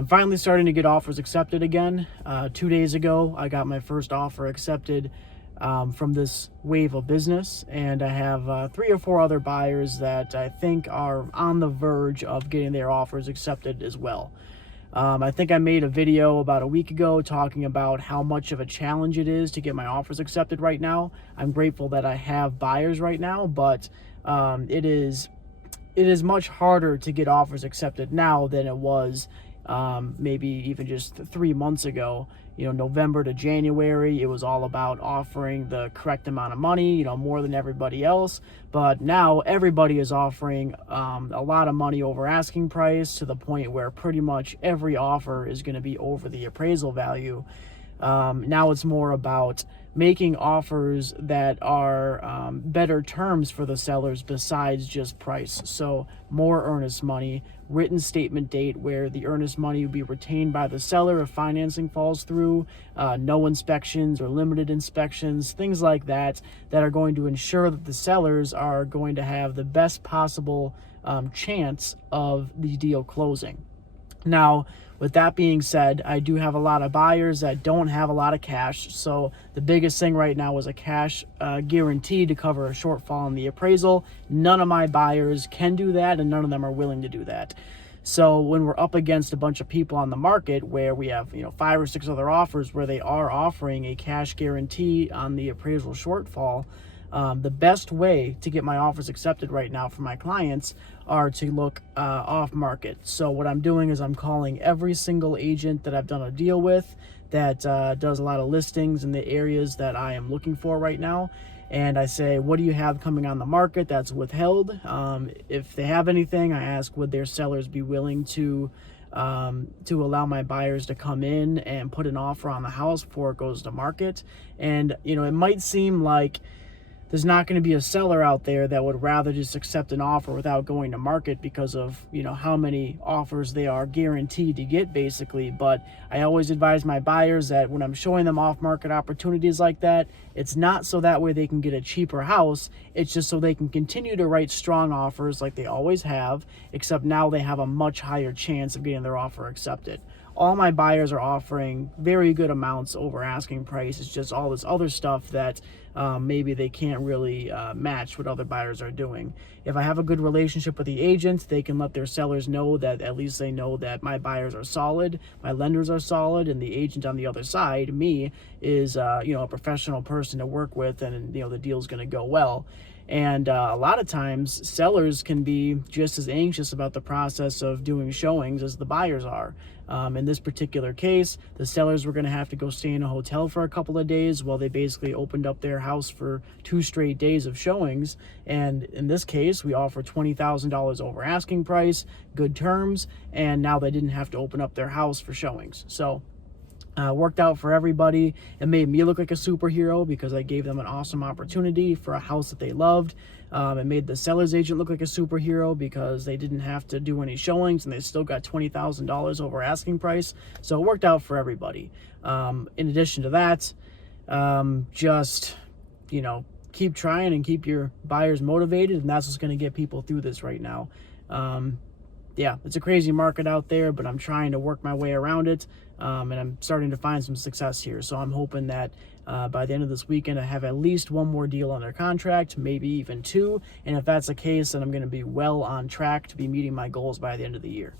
I'm finally starting to get offers accepted again. 2 days ago, I got my first offer accepted from this wave of business, and I have 3 or 4 other buyers that I think are on the verge of getting their offers accepted as well. I think I made a video about a week ago talking about how much of a challenge it is to get my offers accepted right now. I'm grateful that I have buyers right now, but it is much harder to get offers accepted now than it was maybe even just 3 months ago. November to January, it was all about offering the correct amount of money, more than everybody else. But now everybody is offering a lot of money over asking price, to the point where pretty much every offer is going to be over the appraisal value. Now it's more about making offers that are better terms for the sellers besides just price. So more earnest money, written statement date where the earnest money will be retained by the seller if financing falls through, no inspections or limited inspections, things like that are going to ensure that the sellers are going to have the best possible chance of the deal closing. Now, with that being said, I do have a lot of buyers that don't have a lot of cash. So the biggest thing right now is a cash guarantee to cover a shortfall in the appraisal. None of my buyers can do that, and none of them are willing to do that. So when we're up against a bunch of people on the market where we have 5 or 6 other offers where they are offering a cash guarantee on the appraisal shortfall, the best way to get my offers accepted right now for my clients are to look off market. So what I'm doing is I'm calling every single agent that I've done a deal with that does a lot of listings in the areas that I am looking for right now. And I say, what do you have coming on the market that's withheld? If they have anything, I ask, would their sellers be willing to allow my buyers to come in and put an offer on the house before it goes to market? And, it might seem like there's not going to be a seller out there that would rather just accept an offer without going to market because of, how many offers they are guaranteed to get, basically. But I always advise my buyers that when I'm showing them off-market opportunities like that, it's not so that way they can get a cheaper house. It's just so they can continue to write strong offers like they always have, except now they have a much higher chance of getting their offer accepted. All my buyers are offering very good amounts over asking price. It's just all this other stuff that maybe they can't really match what other buyers are doing. If I have a good relationship with the agent, they can let their sellers know that at least they know that my buyers are solid, my lenders are solid, and the agent on the other side, me, is a professional person to work with, and the deal's going to go well. And a lot of times, sellers can be just as anxious about the process of doing showings as the buyers are. In this particular case, the sellers were going to have to go stay in a hotel for a couple of days while they basically opened up their house for 2 straight days of showings. And in this case, we offered $20,000 over asking price, good terms, and now they didn't have to open up their house for showings. So worked out for everybody. It made me look like a superhero because I gave them an awesome opportunity for a house that they loved. It made the seller's agent look like a superhero because they didn't have to do any showings and they still got $20,000 over asking price. So it worked out for everybody. In addition to that, just, keep trying and keep your buyers motivated, and that's what's going to get people through this right now. Yeah, it's a crazy market out there, but I'm trying to work my way around it, and I'm starting to find some success here. So I'm hoping that by the end of this weekend, I have at least 1 more deal under contract, maybe even 2. And if that's the case, then I'm going to be well on track to be meeting my goals by the end of the year.